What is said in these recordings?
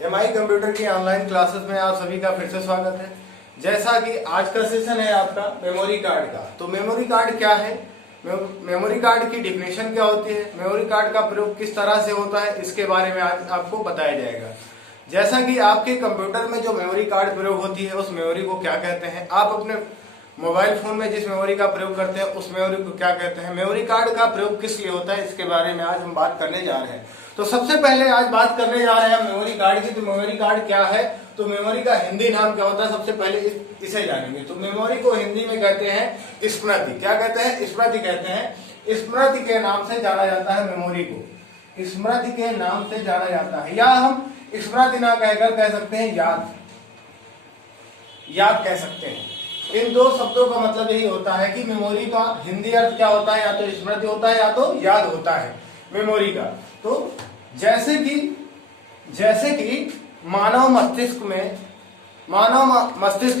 MI computer की online classes में आप सभी का फिर से स्वागत है। जैसा कि आज का सेशन है आपका मेमोरी कार्ड का, तो मेमोरी कार्ड क्या है, मेमोरी कार्ड की डिफिनेशन क्या होती है, मेमोरी कार्ड का प्रयोग किस तरह से होता है, इसके बारे में आज आपको बताया जाएगा। जैसा कि आपके कंप्यूटर में जो मेमोरी कार्ड प्रयोग होती है उस मेमोरी को क्या कहते हैं, आप अपने मोबाइल फोन में जिस मेमोरी का प्रयोग करते हैं उस मेमोरी को क्या कहते हैं, मेमोरी कार्ड का प्रयोग किस लिए होता है, इसके बारे में आज हम बात करने जा रहे हैं। तो सबसे पहले आज बात करने जा रहे हैं मेमोरी कार्ड की। तो मेमोरी कार्ड क्या है, तो मेमोरी का हिंदी नाम क्या होता है, सबसे पहले इसे जानेंगे। तो मेमोरी को हिंदी में कहते हैं स्मृति। क्या कहते हैं? स्मृति कहते हैं। स्मृति के नाम से जाना जाता है मेमोरी को, स्मृति के नाम से जाना जाता है, या हम स्मृति ना कहकर कह सकते हैं याद कह सकते हैं। इन दो शब्दों का मतलब यही होता है कि मेमोरी का हिंदी अर्थ क्या होता है, या तो स्मृति होता है या तो याद होता है मेमोरी का। तो जैसे कि मानव मस्तिष्क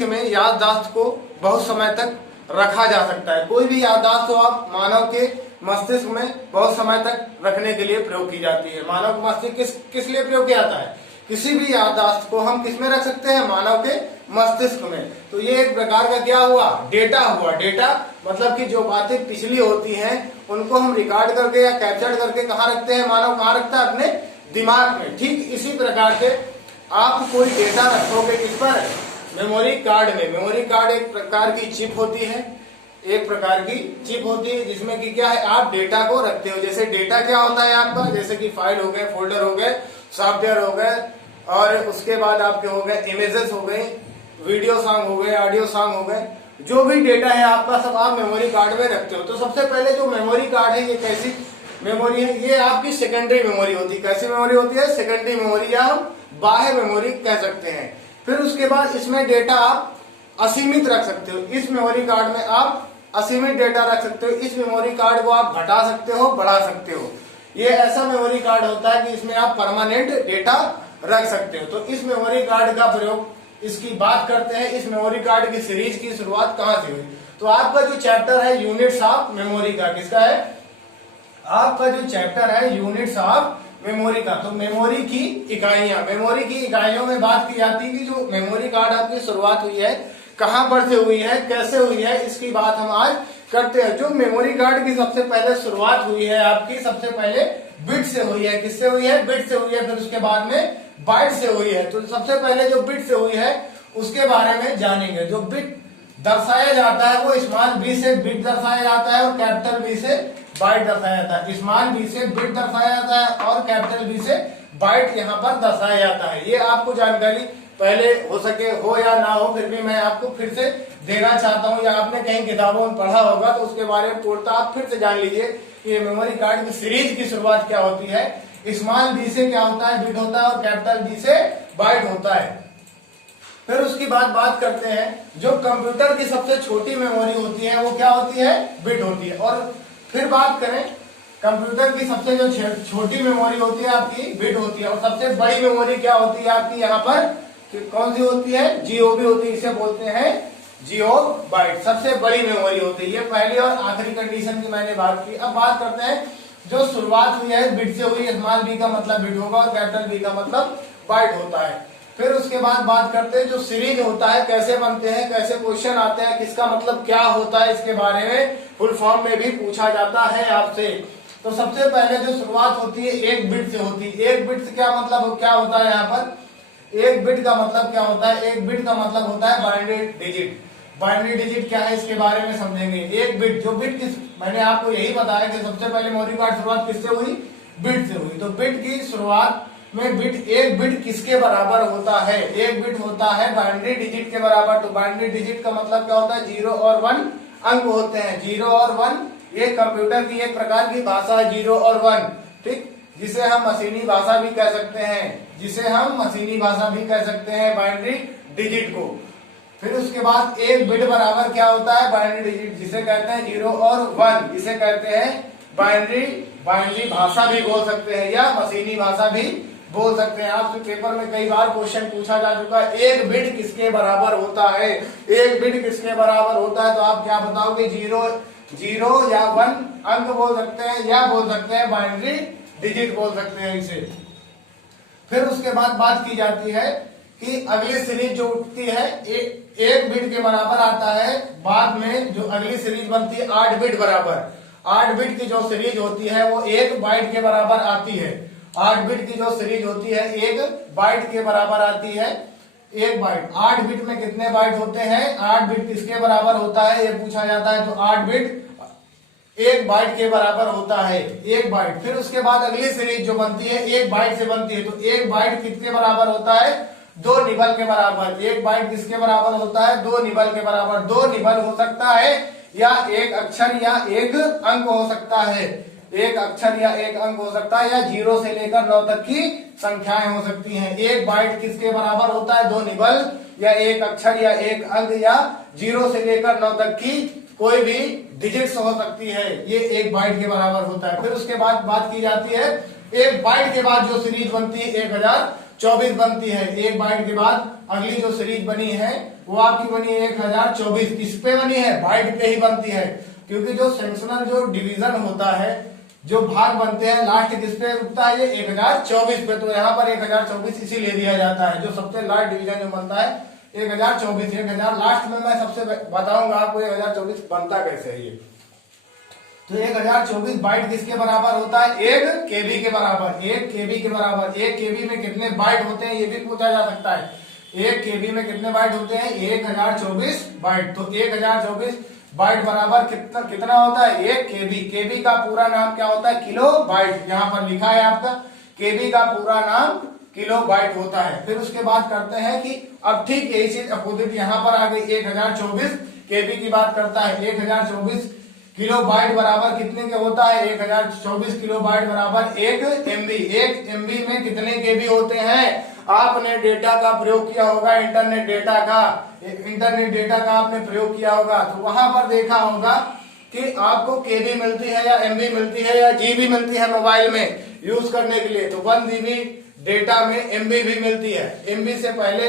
में याददाश्त को बहुत समय तक रखा जा सकता है। कोई भी याददाश्त तो आप मानव के मस्तिष्क में बहुत समय तक रखने के लिए प्रयोग की जाती है। मानव मस्तिष्क किस लिए प्रयोग किया जाता है? किसी भी याददाश्त को हम किस में रख सकते हैं? मानव के मस्तिष्क में। तो ये एक प्रकार का क्या हुआ? डेटा हुआ। डेटा मतलब कि जो बातें पिछली होती हैं उनको हम रिकॉर्ड करके या कैप्चर करके कहाँ रखते हैं? मानव कहाँ रखता है? अपने दिमाग में। ठीक इसी प्रकार से आप कोई डेटा रखोगे किस पर? मेमोरी कार्ड में। मेमोरी कार्ड एक प्रकार की चिप होती है, जिसमें कि क्या है, आप डेटा को रखते हो। जैसे डेटा क्या होता है आपका, जैसे कि फाइल हो गए, फोल्डर हो गए, सॉफ्टवेयर हो गए, और उसके बाद आपके हो गए इमेजेस हो गए, वीडियो सॉन्ग हो गए, ऑडियो सॉन्ग हो गए, जो भी डेटा है आपका सब आप मेमोरी कार्ड में रखते हो। तो सबसे पहले जो मेमोरी कार्ड है ये कैसी मेमोरी है? ये आपकी सेकेंडरी मेमोरी होती है। कैसी मेमोरी होती है? सेकेंडरी मेमोरी, या हम बाह्य मेमोरी कह सकते हैं। फिर उसके बाद इसमें डेटा आप असीमित रख सकते हो। इस मेमोरी कार्ड में आप असीमित डेटा रख सकते हो। इस मेमोरी कार्ड को आप घटा सकते हो, बढ़ा सकते हो। ये ऐसा मेमोरी कार्ड होता है कि इसमें आप परमानेंट डेटा रख सकते हो। तो इस मेमोरी कार्ड का प्रयोग, इसकी बात करते हैं। इस मेमोरी कार्ड की सीरीज की शुरुआत कहां से हुई? तो आपका जो चैप्टर है यूनिट्स ऑफ मेमोरी का, किसका है? आपका जो चैप्टर है यूनिट्स ऑफ मेमोरी का। तो मेमोरी की इकाइयों में बात की जाती है कि जो मेमोरी कार्ड आपकी शुरुआत हुई है कहां पर से हुई है, कैसे हुई है, इसकी बात हम आज करते हैं। जो मेमोरी कार्ड की सबसे पहले शुरुआत हुई है आपकी, सबसे पहले बिट से हुई है। किससे हुई है? बिट से हुई है। फिर उसके बाद में बाइट से हुई है। तो सबसे पहले जो बिट से हुई है उसके बारे में जानेंगे। जो बिट दर्शाया जाता है वो स्मॉल बी से बिट दर्शाया जाता है और कैपिटल बी से बाइट दर्शाया जाता है। स्मॉल बी से बिट दर्शाया जाता है और कैपिटल बी से बाइट यहाँ पर दर्शाया जाता है। ये आपको जानकारी पहले हो सके हो या ना हो, फिर भी मैं आपको फिर से देना चाहता हूँ, या आपने कहीं किताबों में पढ़ा होगा तो उसके बारे में पूर्णतः आप फिर से जान लीजिए कि ये मेमोरी कार्ड की सीरीज की शुरुआत क्या होती है। स्मॉल बी से क्या होता है? बिट होता है, और कैपिटल बी से बाइट होता है। फिर उसकी बात करते हैं, जो कंप्यूटर की सबसे छोटी मेमोरी होती है वो क्या होती है? बिट होती है। और फिर बात करें कंप्यूटर की सबसे जो छोटी मेमोरी होती है आपकी बिट होती है, और सबसे बड़ी मेमोरी क्या होती है आपकी यहाँ पर? कौन सी होती है? जीओबी होती है। इसे बोलते हैं जीओ बाइट। सबसे बड़ी मेमोरी होती है। ये पहली और आखिरी कंडीशन की मैंने बात की। अब बात करते हैं जो शुरुआत हुई है बिट से हुई। स्मॉल बी का मतलब बिट होगा और कैपिटल बी का मतलब बाइट होता है। फिर उसके बाद बात करते हैं जो सीरीज होता है, कैसे बनते हैं, कैसे क्वेश्चन आते हैं, किसका मतलब क्या होता है, इसके बारे में फुल फॉर्म में भी पूछा जाता है आपसे। तो सबसे पहले जो शुरुआत होती है एक बिट से होती है। एक बिट से क्या मतलब क्या होता है? यहाँ पर एक बिट का मतलब क्या होता है? एक बिट का मतलब होता है बाइनरी डिजिट। बाइनरी डिजिट क्या है इसके बारे में समझेंगे। एक बिट, जो बिट किस, मैंने आपको यही बताया कि सबसे पहले मेमोरी कार्ड शुरुआत किससे हुई? बिट से हुई। तो बिट की शुरुआत में एक बिट किसके बराबर होता है? एक बिट होता है बाइनरी डिजिट के बराबर। तो बाइनरी डिजिट का मतलब क्या होता है? 0 और 1 अंक होते हैं। 0 और 1 ये कंप्यूटर की एक प्रकार की भाषा है, 0 और 1, ठीक, जिसे हम मशीनी भाषा भी कह सकते हैं, बाइनरी डिजिट को। फिर उसके बाद एक बिट बराबर क्या होता है? बाइनरी डिजिट, जिसे कहते हैं 0 और 1, इसे कहते हैं बाइनरी भाषा भी बोल सकते हैं, या मशीनी भाषा भी बोल सकते हैं। आपसे पेपर में कई बार क्वेश्चन पूछा जा चुका है, एक बिट किसके बराबर होता है? एक बिट किसके बराबर होता है? तो आप क्या बताओगे? 0 या 1 अंक बोल सकते हैं, या बोल सकते हैं बाइनरी डिजिट बोल सकते हैं इसे। फिर उसके बाद बात की जाती है कि अगली सीरीज जो उठती है एक बिट के बराबर आता है। बाद में जो अगली सीरीज बनती है 8 बिट बराबर, 8 बिट की जो सीरीज होती है वो 1 बाइट के बराबर आती है। 8 बिट की जो सीरीज होती है 1 बाइट के बराबर आती है। 1 बाइट, 8 बिट में कितने बाइट होते हैं, 8 बिट किसके बराबर होता है ये पूछा जाता है। तो 8 बिट 1 बाइट के बराबर होता है, 1 बाइट। फिर उसके बाद अगली सीरीज जो बनती है 1 बाइट से बनती है। तो 1 बाइट किसके बराबर होता है, 2 निबल के बराबर। 1 बाइट किसके बराबर होता है, 2 निबल के बराबर। 2 निबल हो सकता है या एक अक्षर या एक अंक हो सकता है, एक अक्षर या एक अंक हो सकता है, या 0 से लेकर 9 तक की संख्याएं हो सकती हैं। 1 बाइट किसके बराबर होता है, 2 निबल या एक अक्षर या एक अंक, या 0 से लेकर 9 तक की कोई भी डिजिट्स हो सकती है। ये 1 बाइट के बराबर होता है। फिर उसके बाद बात की जाती है 1 बाइट के बाद जो सीरीज बनती है 1024 बनती है। 1 बाइट के बाद अगली जो सीरीज बनी है वो आपकी बनी है 1024। किस पे बनी है, बाइट पे ही बनती है। क्योंकि जो सेक्शनल जो डिवीजन होता है, जो भाग बनते हैं, लास्ट किस पे रुकता है, ये 1024 पे। तो यहाँ पर 1024 इसीलिए दिया जाता है। जो सबसे लास्ट डिवीजन जो बनता है 1024, 1000 लास्ट में मैं सबसे बताऊंगा आपको 1024 बनता कैसे है ये। तो 1024 बाइट किसके बराबर होता है, 1 केबी के बराबर। 1 केबी के बराबर। 1 केबी में कितने बाइट होते हैं ये भी पूछा जा सकता है। 1 केबी में कितने बाइट होते हैं, 1024 बाइट। तो 1024 बाइट बराबर कितना होता है, 1 केबी। केबी का पूरा नाम क्या होता है, किलो बाइट। यहाँ पर लिखा है आपका, केबी का पूरा नाम किलो बाइट होता है। फिर उसके बाद करते हैं कि अब ठीक यही चीज अपोजिट यहाँ पर आ गई। 1024 केबी की बात करता है। 1024 किलो बाइट बराबर कितने के होता है, 1024 किलो बाइट बराबर 1 एमबी। 1 एमबी में कितने केबी होते हैं, आपने डेटा का प्रयोग किया होगा, इंटरनेट डेटा का आपने प्रयोग किया होगा। तो वहां पर देखा होगा कि आपको केबी मिलती है या एमबी मिलती है या जीबी मिलती है मोबाइल में यूज करने के लिए। तो 1 जीबी डेटा में एमबी भी मिलती है। एमबी से पहले,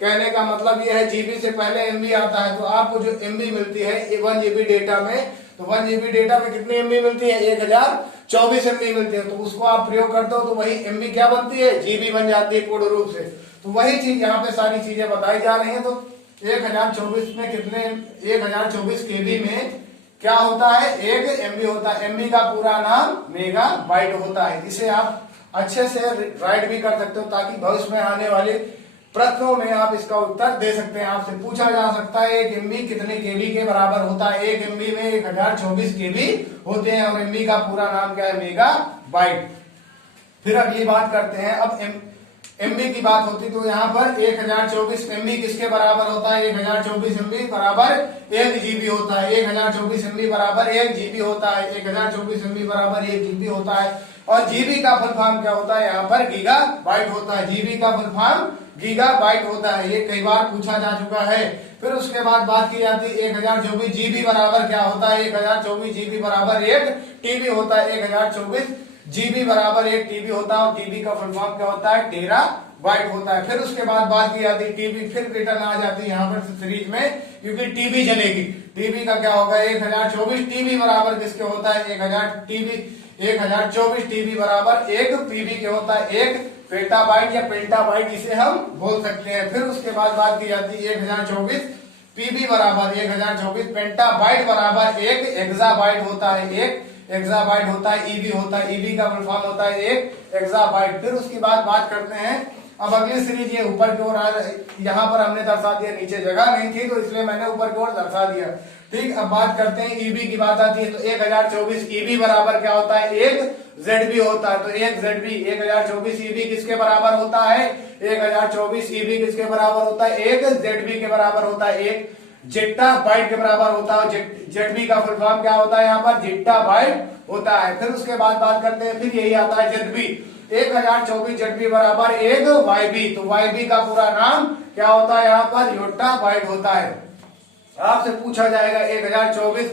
कहने का मतलब यह है जीबी से पहले एमबी आता है। तो आपको जो एमबी मिलती है 1 जीबी डेटा में, तो 1 जीबी डेटा में कितनी एमबी मिलती है, 1024 एमबी मिलती है। तो उसको आप प्रयोग करते हो तो वही एमबी क्या बनती है, जीबी बन जाती है पूर्ण रूप से। तो वही चीज यहाँ पे सारी चीजें बताई जा रही है। तो 1024 में कितने, 1024 केबी में क्या होता है, 1 एमबी होता है। एमबी का पूरा नाम मेगा बाइट होता है। इसे आप अच्छे से राइट भी कर सकते हो ताकि भविष्य में आने वाले प्रश्नों में आप इसका उत्तर दे सकते हैं। आपसे पूछा जा सकता है 1 एमबी कितने केबी के बराबर होता है। 1 एमबी में 1024 केबी होते हैं और एमबी का पूरा नाम क्या है, मेगा बाइट। फिर अगली बात करते हैं, अब एमबी की बात होती तो यहाँ पर 1024 एमबी किसके बराबर होता है, 1024 एमबी बराबर 1 जीबी होता है। 1024 एमबी बराबर 1 जीबी होता है। 1024 एमबी बराबर 1 जीबी होता है। और जीबी का फुल फॉर्म क्या होता है, यहाँ पर गीगा बाइट होता है। जीबी का फुल फॉर्म गीगा बाइट होता है। ये कई बार पूछा जा चुका है। फिर उसके बाद बात की जाती है 1024 जीबी बराबर क्या होता है, 1024 जीबी बराबर 1 टीबी होता है। 1024 जीबी बराबर 1 टीबी होता है और टीबी का फुल फॉर्म क्या होता है, टेरा बाइट होता है। फिर उसके बाद बात की जाती है टीबी, फिर रिटर्न आ जाती है यहाँ पर सीरीज में, क्योंकि टीबी चलेगी। टीबी का क्या होगा, 1024 टीबी बराबर किसके होता है, 1024 टीबी बराबर 1 पीबी के होता है। 1 पेटाबाइट या पेंटाबाइट इसे हम बोल सकते हैं। फिर उसके बाद बात की जाती है 1024 पीबी बराबर 1024 पेंटाबाइट बराबर 1 एक्साबाइट होता है। 1 एक्साबाइट होता है। ईबी होता है, ईबी का फुल फॉर्म होता है 1 एक्साबाइट। फिर उसके बाद बात करते हैं, अब अगली सीरीज ये ऊपर की ओर यहाँ पर हमने दर्शा दिया, नीचे जगह नहीं थी तो इसलिए मैंने ऊपर की ओर दर्शा दिया। ठीक, अब बात करते हैं ईबी की बात आती है तो 1024 ईबी बराबर क्या होता है, 1 जेडबी होता है। तो 1 जेडबी 1024 ईबी किसके बराबर होता है, 1024 ईबी किसके बराबर होता है, 1 जेडबी के बराबर होता है। 1 जेट्टा बाइट के बराबर होता है। जेडबी का फुल फॉर्म क्या होता है, यहाँ पर जेट्टा बाइट होता है। फिर उसके बाद बात करते हैं, फिर यही आता है जेडबी। 1024 जेडबी बराबर 1 वाईबी। तो वाईबी का पूरा नाम क्या होता है, यहाँ पर योट्टा बाइट होता है। आपसे पूछा जाएगा 1024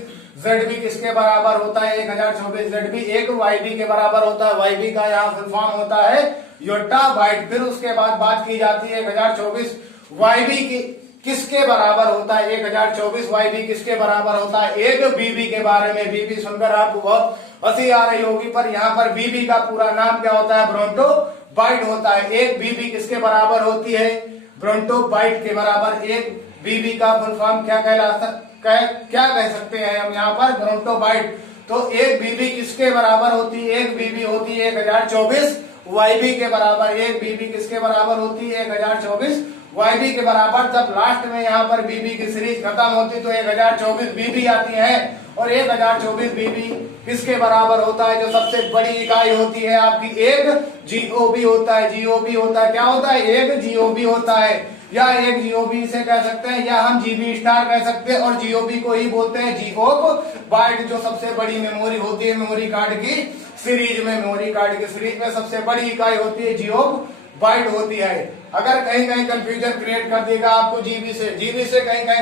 जेडबी किसके बराबर होता है, 1024 जेडबी 1 वाईबी के बराबर होता है। वाईबी का यहाँ फुल फॉर्म होता है योट्टा बाइट। फिर उसके बाद बात की जाती है 1024 वाईबी की किसके बराबर होता है, 1024 वाईबी किसके बराबर होता है, 1 बीबी के बारे में। बीबी सुनकर आपको बहुत हंसी आ रही होगी, पर यहाँ पर बीबी का पूरा नाम क्या होता है, ब्रोंटो बाइट होता है। एक बीबी किसके बराबर होती है? ब्रोंटो बाइट के बराबर। एक बीबी का फुल फॉर्म क्या क्या कह सकते हैं हम यहाँ पर? Brontobyte. तो एक बीबी किसके बराबर होती है? एक बीबी होती है 1024 वाईबी के बराबर। एक बीबी किसके बराबर होती है? 1024 वाईबी के बराबर। जब लास्ट में यहाँ पर बीबी की सीरीज खत्म होती तो 1024 बीबी आती है, और 1024 बीबी किसके बराबर होता है? जो सबसे बड़ी इकाई होती है आपकी, एक जीओबी होता है। जीओबी होता है, क्या होता है? एक जीओबी होता है, या एक जीओबी से कह सकते हैं, या हम जीबी स्टार कह सकते हैं, और जीओबी को ही बोलते हैं जीओब बाइट। जो सबसे बड़ी मेमोरी होती है मेमोरी कार्ड की सीरीज में, मेमोरी कार्ड की सीरीज में सबसे बड़ी इकाई होती है जीओब बाइट होती है। अगर कहीं कहीं कंफ्यूजन क्रिएट कर देगा आपको जीबी से, जीबी से कहीं ना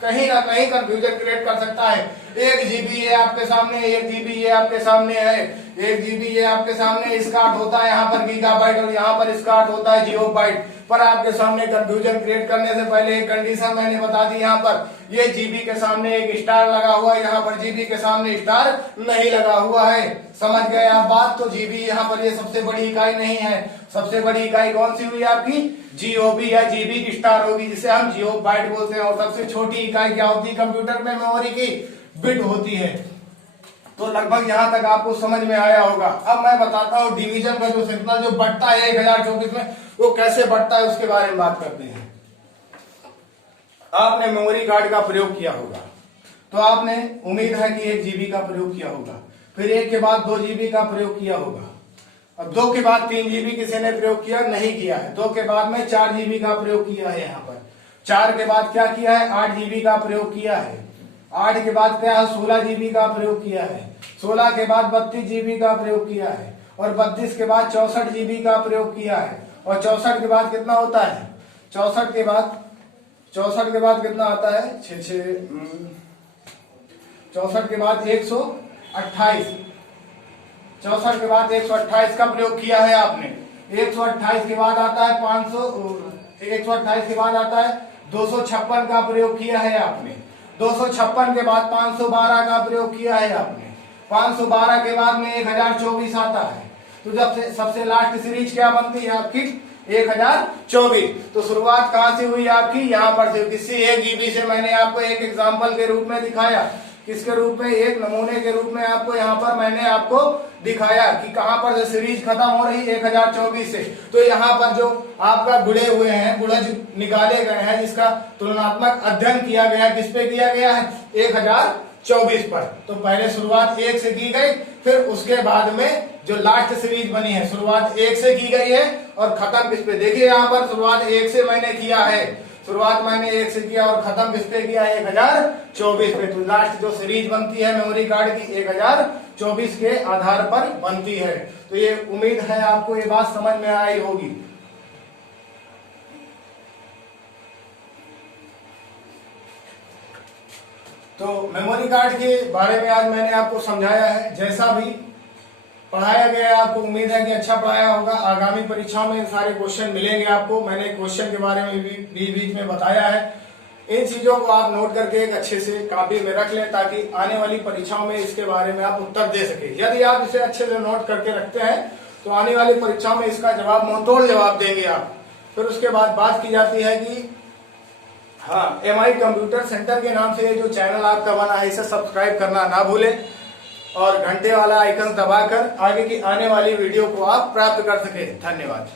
कहीं कंफ्यूजन क्रिएट कर सकता है। एक जीबी है आपके सामने, एक जीबी है आपके सामने है, एक जीबी है आपके सामने, इसका अर्थ होता है यहाँ पर गीगाबाइट, और यहाँ पर इसका अर्थ होता है जियोबाइट। पर आपके सामने कंफ्यूजन क्रिएट करने से पहले एक कंडीशन मैंने बता दी। यहाँ पर ये जीबी के सामने एक स्टार लगा हुआ है, यहाँ पर जीबी के सामने स्टार नहीं लगा हुआ है। समझ गए आप बात? तो जीबी यहाँ पर ये सबसे बड़ी इकाई नहीं है। सबसे बड़ी इकाई कौन सी हुई आपकी? जीओबी या जीबी स्टार होगी, जिसे हम जियोबाइट बोलते हैं। और सबसे छोटी इकाई क्या होती है कंप्यूटर में मेमोरी की? बिट होती है। तो लगभग यहां तक आपको समझ में आया होगा। अब मैं बताता हूं डिवीजन का जो सिग्नल जो बढ़ता है 1024 में, वो कैसे बढ़ता है उसके बारे में बात करते हैं। आपने मेमोरी कार्ड का प्रयोग किया होगा, तो आपने उम्मीद है कि 1 जीबी का प्रयोग किया होगा, फिर 1 के बाद 2 जीबी का प्रयोग किया होगा, अब 2 के बाद 3 जीबी किसी ने प्रयोग किया? नहीं किया है। 2 के बाद में 4 जीबी का प्रयोग किया है। यहाँ पर 4 के बाद क्या किया है? 8 जीबी का प्रयोग किया है। 8 के बाद क्या है? 16 जीबी का प्रयोग किया है। 16 के बाद 32 जीबी का प्रयोग किया है, और 32 के बाद 64 जीबी का प्रयोग किया है, और 64 के बाद कितना होता है? 64 के बाद कितना आता है? 64 के बाद 128। 64 के बाद 128 का प्रयोग किया है आपने। 128 के बाद आता है 500, 128 के बाद आता है 256 का प्रयोग किया है आपने। 256 के बाद 512 का प्रयोग किया है आपने। 512 के बाद में 1024 आता है। तो जब से सबसे लास्ट सीरीज क्या बनती है आपकी? 1024। तो शुरुआत कहां से हुई आपकी? यहाँ पर से। किसी 1 जीबी से मैंने आपको एक एग्जाम्पल के रूप में दिखाया। किसके रूप में? एक नमूने के रूप में आपको यहाँ पर मैंने आपको दिखाया कि कहां पर से सीरीज खत्म हो रही 1024 से। तो यहाँ पर जो आपका गुणे हुए हैं, गुणज निकाले गए हैं, जिसका तुलनात्मक अध्ययन किया गया, किस पे किया गया है? 1024 पर। तो पहले शुरुआत 1 से की गई, फिर उसके बाद में जो लास्ट सीरीज बनी है शुरुआत 1 से की गई है, और खत्म किस पे? देखिए यहाँ पर शुरुआत 1 से मैंने किया है, शुरुआत मैंने 1 से किया और खत्म किस पे किया है? 1024 पे। तो लास्ट जो सीरीज बनती है मेमोरी कार्ड की 1024 के आधार पर बनती है। तो ये उम्मीद है आपको ये बात समझ में आई होगी। तो मेमोरी कार्ड के बारे में आज मैंने आपको समझाया है। जैसा भी पढ़ाया गया है आपको उम्मीद है कि अच्छा पढ़ाया होगा। आगामी परीक्षाओं में सारे क्वेश्चन मिलेंगे आपको। मैंने क्वेश्चन के बारे में भी बीच में बताया है। इन चीजों को आप नोट करके एक अच्छे से कॉपी में रख लें, ताकि आने वाली परीक्षाओं में इसके बारे में आप उत्तर दे सके। यदि आप इसे अच्छे से नोट करके रखते हैं तो आने वाली परीक्षाओं में इसका जवाब मुंहतोड़ जवाब देंगे आप। फिर उसके बाद बात की जाती है कि हाँ, MI कंप्यूटर सेंटर के नाम से ये जो चैनल आपका बना है, इसे सब्सक्राइब करना ना भूलें, और घंटे वाला आइकन दबाकर आगे की आने वाली वीडियो को आप प्राप्त कर सके। धन्यवाद।